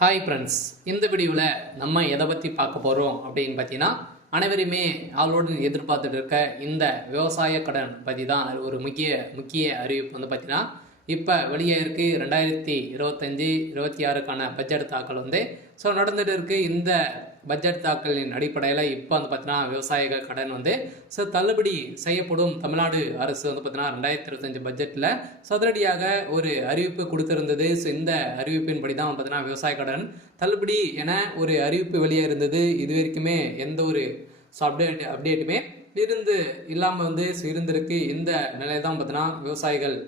Hi friends, இந்த வீடியோவில் நம்ம எதை பற்றி பார்க்க போகிறோம் அப்படின்னு பார்த்தீங்கன்னா, அனைவருமே ஆளோடு எதிர்பார்த்துட்டு இருக்க இந்த விவசாய கடன் பற்றி தான் ஒரு முக்கிய அறிவிப்பு வந்து பார்த்தீங்கன்னா, இப்போ வெளியே இருக்குது 2025-26க்கான பட்ஜெட் தாக்கல் நடந்துட்டு இருக்குது. இந்த பட்ஜெட் தாக்கலின் அடிப்படையில் இப்போ வந்து பார்த்தீங்கன்னா விவசாயிகள் கடன் தள்ளுபடி செய்யப்படும். தமிழ்நாடு அரசு பார்த்தீங்கன்னா 2025 பட்ஜெட்டில் சதுரடியாக ஒரு அறிவிப்பு கொடுத்திருந்தது. இந்த அறிவிப்பின்படி தான் பார்த்தீங்கன்னா விவசாய கடன் தள்ளுபடி என ஒரு அறிவிப்பு வெளியே இருந்தது. இது வரைக்குமே எந்த ஒரு அப்டேட்டுமே இல்லாமல் இருந்திருக்கு. இந்த நிலையை தான் பார்த்தீங்கன்னா விவசாயிகள்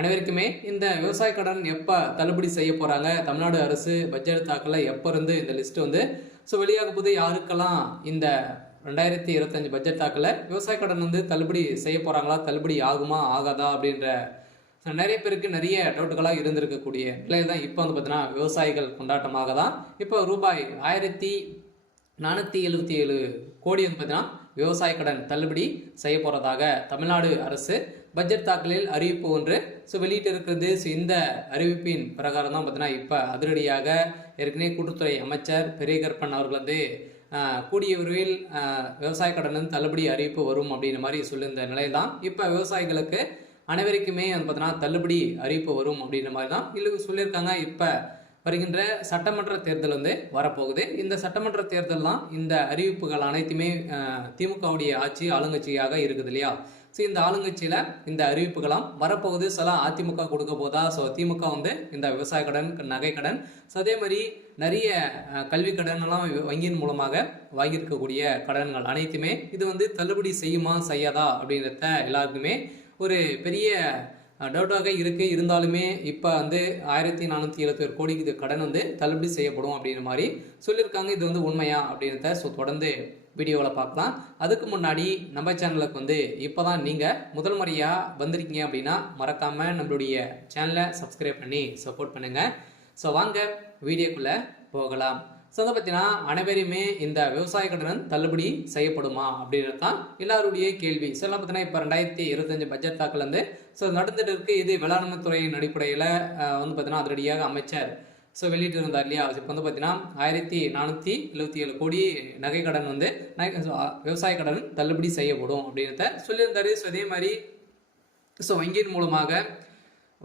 அனைவருக்குமே இந்த விவசாய கடன் எப்போ தள்ளுபடி செய்ய போகிறாங்க, தமிழ்நாடு அரசு பட்ஜெட் தாக்கல எப்போ இருந்து இந்த லிஸ்ட்டு வெளியாக போது, யாருக்கெல்லாம் இந்த 2025 பட்ஜெட் தாக்கல விவசாய கடன் தள்ளுபடி செய்ய போகிறாங்களா, தள்ளுபடி ஆகுமா ஆகாதா அப்படின்ற நிறைய பேருக்கு நிறைய டவுட்டுகளாக இருந்திருக்கக்கூடிய நிலையில் தான் இப்போ பார்த்தீங்கன்னா விவசாயிகள் கொண்டாட்டமாக தான் இப்போ ரூபாய் 1477 கோடி பார்த்தீங்கன்னா விவசாய கடன் தள்ளுபடி செய்ய போகிறதாக தமிழ்நாடு அரசு பட்ஜெட் தாக்கலில் அறிவிப்பு ஒன்று வெளியிட்டு இருக்கிறது. இந்த அறிவிப்பின் பிரகாரம் தான் பார்த்தீங்கன்னா இப்போ அதிரடியாக ஏற்கனவே கூட்டுத்துறை அமைச்சர் பெரியகற்பன் அவர்கள் கூடிய விரைவில் விவசாய கடன் தள்ளுபடி அறிவிப்பு வரும் அப்படின்ற மாதிரி சொல்லியிருந்த நிலையில் தான் இப்போ விவசாயிகளுக்கு அனைவருக்குமே பார்த்தீங்கன்னா தள்ளுபடி அறிவிப்பு வரும் அப்படின்ற மாதிரி தான் இல்லை சொல்லியிருக்காங்க. இப்போ வருகின்ற சட்டமன்ற தேர்தல் வரப்போகுது. இந்த சட்டமன்ற தேர்தல் தான் இந்த அறிவிப்புகள் அனைத்துமே திமுகவுடைய ஆட்சி ஆளுங்கட்சியாக இருக்குது இல்லையா. இந்த ஆளுங்கட்சியில் இந்த அறிவிப்புகளாம் வரப்போகுது. சில அதிமுக கொடுக்க போதா, திமுக இந்த விவசாய கடன், நகை கடன், அதே மாதிரி நிறைய கல்வி கடன் எல்லாம் வங்கியின் மூலமாக வாங்கியிருக்கக்கூடிய கடன்கள் அனைத்துமே இது தள்ளுபடி செய்யுமா செய்யாதா அப்படின்றத எல்லாருக்குமே ஒரு பெரிய டவுட்டாக இருக்குது. இருந்தாலுமே இப்போ 1471 கோடிக்கு கடன் தள்ளுபடி செய்யப்படும் அப்படின்ற மாதிரி சொல்லியிருக்காங்க. இது உண்மையா அப்படின்றத தொடர்ந்து வீடியோவில் பார்க்கலாம். அதுக்கு முன்னாடி நம்ம சேனலுக்கு இப்போ தான் நீங்கள் முதல் முறையாக வந்திருக்கீங்க அப்படின்னா மறக்காமல் நம்மளுடைய சேனலை சப்ஸ்கிரைப் பண்ணி சப்போர்ட் பண்ணுங்கள். வாங்க வீடியோக்குள்ளே போகலாம். பார்த்தீங்கன்னா அனைவருமே இந்த விவசாய கடன் தள்ளுபடி செய்யப்படுமா அப்படின்றது தான் எல்லாருடைய கேள்வி. பார்த்தீங்கன்னா இப்போ 2025 பட்ஜெட் தாக்கல் நடந்துட்டு இருக்கு. இது வேளாண்மை துறையின் அடிப்படையில் பார்த்தீங்கன்னா அதிரடியாக அமைச்சர் வெளியிட்டு இருந்தார் இல்லையா. இப்போ பார்த்தீங்கன்னா 1477 கோடி நகை கடன் விவசாய கடன் தள்ளுபடி செய்யப்படும் அப்படின்றத சொல்லியிருந்தாரு. அதே மாதிரி வங்கியின் மூலமாக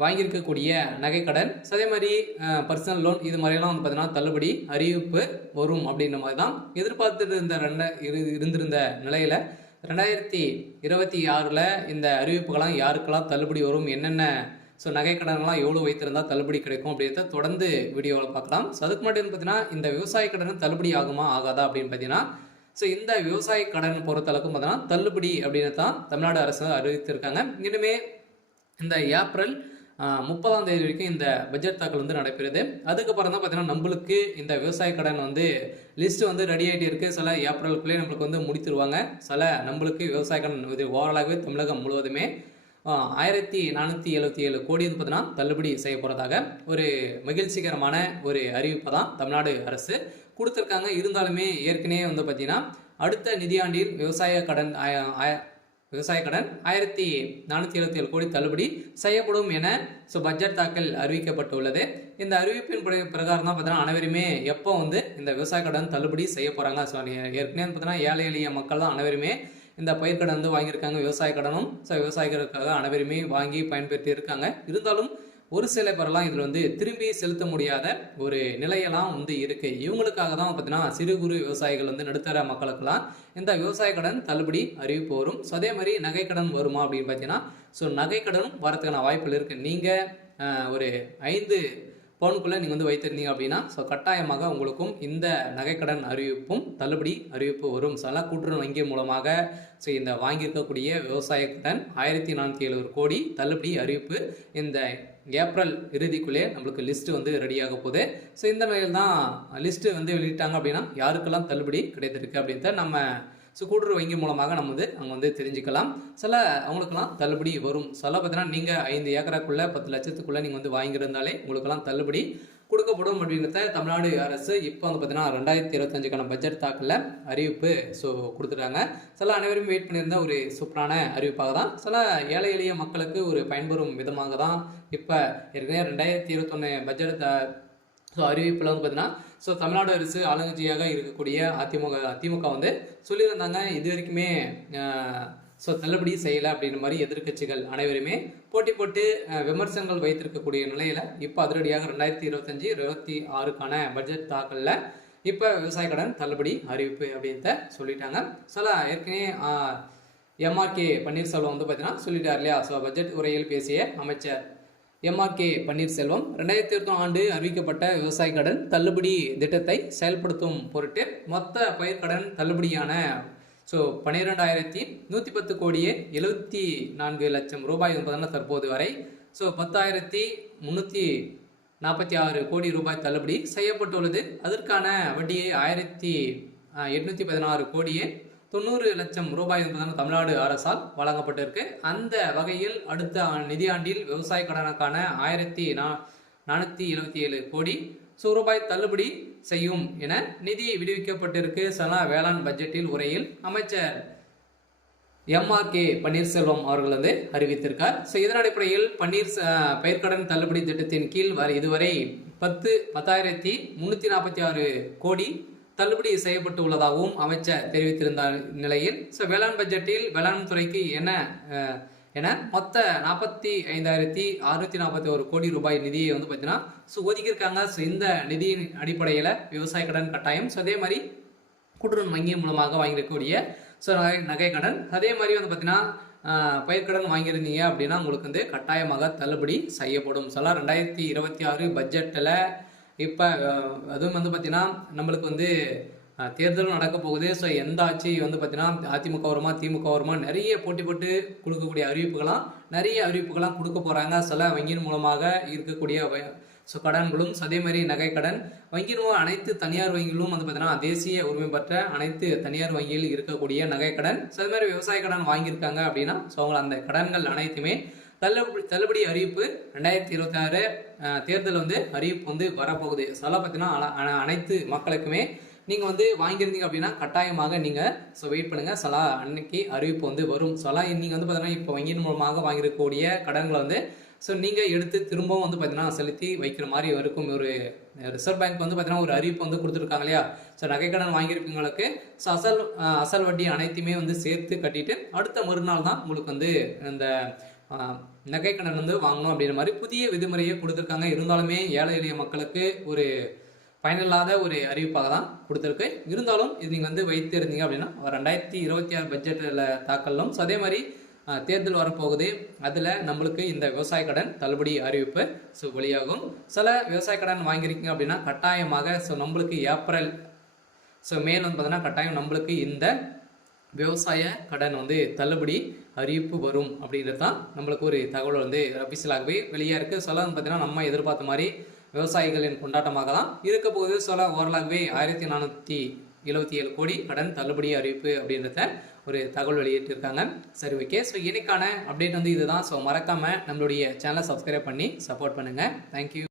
வாங்கியிருக்கக்கூடிய நகைக்கடன், அதே மாதிரி பர்சனல் லோன், இது மாதிரியெல்லாம் பார்த்தீங்கன்னா தள்ளுபடி அறிவிப்பு வரும் அப்படின்ற மாதிரி தான் எதிர்பார்த்துட்டு இருந்திருந்த நிலையில் 2026 இந்த அறிவிப்புகள்லாம் யாருக்கெல்லாம் தள்ளுபடி வரும், என்னென்ன நகைக்கடன்லாம் எவ்வளோ வைத்திருந்தால் தள்ளுபடி கிடைக்கும் அப்படின்றத தொடர்ந்து வீடியோவில் பார்க்கலாம். அதுக்கு மட்டும் பார்த்தீங்கன்னா இந்த விவசாய கடன் தள்ளுபடி ஆகுமா ஆகாதா அப்படின்னு பார்த்தீங்கன்னா இந்த விவசாய கடன் பொறுத்தளவுக்கும் பார்த்தீங்கன்னா தள்ளுபடி அப்படின்னு தான் தமிழ்நாடு அரசு அறிவித்திருக்காங்க. இனிமே இந்த ஏப்ரல் 30ஆம் தேதி வரைக்கும் இந்த பட்ஜெட் தாக்கல் நடைபெறுது. அதுக்கப்புறம் தான் பார்த்தீங்கன்னா நம்மளுக்கு இந்த விவசாய கடன் லிஸ்ட்டு ரெடி ஆகிட்டு இருக்குது. சில ஏப்ரலுக்குள்ளே நம்மளுக்கு முடித்துருவாங்க. சில நம்மளுக்கு விவசாய கடன் ஓவராலாகவே தமிழகம் முழுவதுமே 1477 கோடி பார்த்தீங்கன்னா தள்ளுபடி செய்ய போகிறதாக ஒரு மகிழ்ச்சிகரமான ஒரு அறிவிப்பை தான் தமிழ்நாடு அரசு கொடுத்துருக்காங்க. இருந்தாலுமே ஏற்கனவே பார்த்தீங்கன்னா அடுத்த நிதியாண்டில் விவசாய கடன் 1477 கோடி தள்ளுபடி செய்யப்படும் என பட்ஜெட் தாக்கல் அறிவிக்கப்பட்டுள்ளது. இந்த அறிவிப்பின் பிரகாரம் தான் பார்த்தீங்கன்னா அனைவருமே எப்போ இந்த விவசாய கடன் தள்ளுபடி செய்ய போகிறாங்க. ஏற்கனவே பார்த்தீங்கன்னா ஏழை எளிய மக்கள் தான் அனைவருமே இந்த பயிர்க்கடன் வாங்கியிருக்காங்க. விவசாய கடனும் விவசாயிகளுக்காக அனைவருமே வாங்கி பயன்பெற்று இருக்காங்க. இருந்தாலும் ஒரு சில பேரெல்லாம் இதில் திரும்பி செலுத்த முடியாத ஒரு நிலையெல்லாம் இருக்கு. இவங்களுக்காக தான் பார்த்தீங்கன்னா சிறு குறு விவசாயிகள் நடுத்தர மக்களுக்கெல்லாம் இந்த விவசாய கடன் தள்ளுபடி அறிவிப்பு வரும். அதே மாதிரி நகை கடன் வருமா அப்படின்னு பார்த்தீங்கன்னா நகை கடனும் வரதுக்கான வாய்ப்புகள் இருக்குது. நீங்கள் ஒரு 5 பவுனுக்குள்ளே நீங்கள் வைத்திருந்தீங்க அப்படின்னா கட்டாயமாக உங்களுக்கும் இந்த நகைக்கடன் அறிவிப்பும் தள்ளுபடி அறிவிப்பு வரும். கூட்டுறவு வங்கி மூலமாக இந்த வாங்கியிருக்கக்கூடிய விவசாய கடன் 1477 கோடி தள்ளுபடி அறிவிப்பு இந்த ஏப்ரல் இறுதிக்குள்ளே நம்மளுக்கு லிஸ்ட்டு ரெடியாக போகுது. இந்த நிலையில் தான் லிஸ்ட்டு வெளியிட்டாங்க அப்படின்னா யாருக்கெல்லாம் தள்ளுபடி கிடைத்திருக்கு அப்படின்றத நம்ம கூட்டுறவு வங்கி மூலமாக நம்ம அங்கே தெரிஞ்சுக்கலாம். சில அவங்களுக்கெல்லாம் தள்ளுபடி வரும். பார்த்தீங்கன்னா நீங்கள் 5 ஏக்கராக்குள்ளே 10 லட்சத்துக்குள்ளே நீங்கள் வாங்கியிருந்தாலே உங்களுக்கெல்லாம் தள்ளுபடி கொடுக்கப்படும் அப்படின்றத தமிழ்நாடு அரசு இப்போ பார்த்தீங்கன்னா 2025க்கான பட்ஜெட் தாக்கல அறிவிப்பு கொடுத்துட்டாங்க. அனைவரும் வெயிட் பண்ணியிருந்த ஒரு சூப்பரான அறிவிப்பாக தான் ஏழை எளிய மக்களுக்கு ஒரு பயன்பெறும் விதமாக தான் இப்போ ஏற்கனவே 2021 பட்ஜெட் ஸோ அறிவிப்பில் வந்து பார்த்தீங்கன்னா ஸோ தமிழ்நாடு அரசு ஆளுங்கட்சியாக இருக்கக்கூடிய திமுக வந்து சொல்லியிருந்தாங்க இது வரைக்குமே ஸோ தள்ளுபடி செய்யலை அப்படின்ற மாதிரி எதிர்க்கட்சிகள் அனைவருமே போட்டி போட்டு விமர்சனங்கள் வைத்திருக்கக்கூடிய நிலையில் இப்போ அதிரடியாக 2025-26க்கான பட்ஜெட் தாக்கலில் இப்போ விவசாய கடன் தள்ளுபடி அறிவிப்பு அப்படின்றத சொல்லிட்டாங்க. சில ஏற்கனவே எம்ஆர்கே பன்னீர்செல்வம் வந்து பார்த்தீங்கன்னா சொல்லிட்டார் இல்லையா. ஸோ பட்ஜெட் உரையில் பேசிய அமைச்சர் எம்ஆர்கே பன்னீர்செல்வம் 2021 ஆண்டு அறிவிக்கப்பட்ட விவசாய கடன் தள்ளுபடி திட்டத்தை செயல்படுத்தும் பொருட்டு மொத்த பயிர்க்கடன் தள்ளுபடியான ஸோ 12,110 கோடியே 74 லட்சம் ரூபாய் என்பதனால் தற்போது வரை ஸோ 10,346 கோடி ரூபாய் தள்ளுபடி செய்யப்பட்டுள்ளது. அதற்கான வட்டியை 1,816 கோடியே 90 லட்சம் ரூபாய் என்பதான தமிழ்நாடு அரசால் வழங்கப்பட்டிருக்கு. அந்த வகையில் அடுத்த நிதியாண்டில் விவசாய கடனுக்கான 1,477 கோடி ரூபாய் தள்ளுபடி செய்யும் என நிதி விடுவிக்கப்பட்டிருக்கு. வேளாண் பட்ஜெட்டில் உரையில் அமைச்சர் எம்ஆர்கே பன்னீர்செல்வம் அவர்கள் வந்து அறிவித்திருக்கார். ஸோ இதன் அடிப்படையில் பயிர்க்கடன் தள்ளுபடி திட்டத்தின் கீழ் இதுவரை 10,346 கோடி தள்ளுபடி செய்யப்பட்டு உள்ளதாகவும் அமைச்சர் தெரிவித்திருந்த நிலையில் வேளாண் பட்ஜெட்டில் வேளாண் துறைக்கு என மொத்த 45,641 கோடி ரூபாய் நிதியை வந்து பார்த்தீங்கன்னா ஒதுக்கியிருக்காங்க. இந்த நிதியின் அடிப்படையில் விவசாய கடன் கட்டாயம் அதே மாதிரி கூட்டுறவு வங்கி மூலமாக வாங்கியிருக்கக்கூடிய நகை கடன் அதே மாதிரி வந்து பார்த்தீங்கன்னா பயிர்க்கடன் வாங்கியிருந்தீங்க அப்படின்னா உங்களுக்கு வந்து கட்டாயமாக தள்ளுபடி செய்யப்படும். 2026 பட்ஜெட்டில் இப்போ அதுவும் வந்து பார்த்தீங்கன்னா நம்மளுக்கு வந்து தேர்தலும் நடக்க போகுது. ஸோ எந்த ஆட்சி வந்து பார்த்தீங்கன்னா அதிமுக வருமா திமுக வருமா நிறைய போட்டி போட்டு கொடுக்கக்கூடிய நிறைய அறிவிப்புகளாம் கொடுக்க போகிறாங்க. வங்கியின் மூலமாக இருக்கக்கூடிய கடன்களும் அதே மாதிரி நகை கடன் வங்கியின் அனைத்து தனியார் வங்கிகளும் வந்து பார்த்தீங்கன்னா தேசிய உரிமை பெற்ற அனைத்து தனியார் வங்கியில் இருக்கக்கூடிய நகை கடன் அதே மாதிரி விவசாய கடன் வாங்கியிருக்காங்க அப்படின்னா அவங்க அந்த கடன்கள் அனைத்துமே தள்ளுபடி அறிவிப்பு 2026 தேர்தல் வந்து அறிவிப்பு வந்து வரப்போகுது. பார்த்தீங்கன்னா அனைத்து மக்களுக்குமே நீங்கள் வந்து வாங்கியிருந்தீங்க அப்படின்னா கட்டாயமாக நீங்கள் வெயிட் பண்ணுங்கள். அன்னைக்கு அறிவிப்பு வந்து வரும். நீங்கள் வந்து பார்த்தீங்கன்னா இப்போ வங்கியின் மூலமாக வாங்கியிருக்கக்கூடிய கடன்களை வந்து நீங்கள் எடுத்து திரும்பவும் வந்து பார்த்தீங்கன்னா செலுத்தி வைக்கிற மாதிரி இருக்கும். ஒரு ரிசர்வ் பேங்க் வந்து பார்த்தீங்கன்னா ஒரு அறிவிப்பு வந்து கொடுத்துருக்காங்க இல்லையா. நகை கடன் வாங்கியிருக்கவங்களுக்கு அசல் வட்டி அனைத்துமே வந்து சேர்த்து கட்டிட்டு அடுத்த மறுநாள் தான் உங்களுக்கு வந்து இந்த நகை கடன் வந்து வாங்கணும் அப்படின்ற மாதிரி புதிய விதிமுறையை கொடுத்துருக்காங்க. இருந்தாலுமே ஏழை எளிய மக்களுக்கு ஒரு பயனில்லாத ஒரு அறிவிப்பாக தான் கொடுத்துருக்கு. இருந்தாலும் இது நீங்கள் வந்து வைத்து இருந்தீங்க அப்படின்னா 2026 பட்ஜெட்டில் தாக்கலும் அதே மாதிரி தேர்தல் வரப்போகுது. அதில் நம்மளுக்கு இந்த விவசாய கடன் தள்ளுபடி அறிவிப்பு வெளியாகும். விவசாய கடன் வாங்கியிருக்கீங்க அப்படின்னா கட்டாயமாக நம்மளுக்கு ஏப்ரல் மேல் வந்து பார்த்தீங்கன்னா கட்டாயம் நம்மளுக்கு இந்த விவசாய கடன் வந்து தள்ளுபடி அறிவிப்பு வரும் அப்படின்றது தான் நம்மளுக்கு ஒரு தகவல் வந்து அபிஷியலாகவே வெளியே இருக்குது. வந்து பார்த்தீங்கன்னா நம்ம எதிர்பார்த்த மாதிரி விவசாயிகளின் கொண்டாட்டமாக தான் இருக்க போகுது. ஓரளவுவே 1,477 கோடி கடன் தள்ளுபடி அறிவிப்பு அப்படின்றத ஒரு தகவல் வெளியிட்டிருக்காங்க. சரி, ஓகே. இன்னைக்கான அப்டேட் வந்து இதுதான். மறக்காமல் நம்மளுடைய சேனலை சப்ஸ்கிரைப் பண்ணி சப்போர்ட் பண்ணுங்கள். தேங்க்யூ.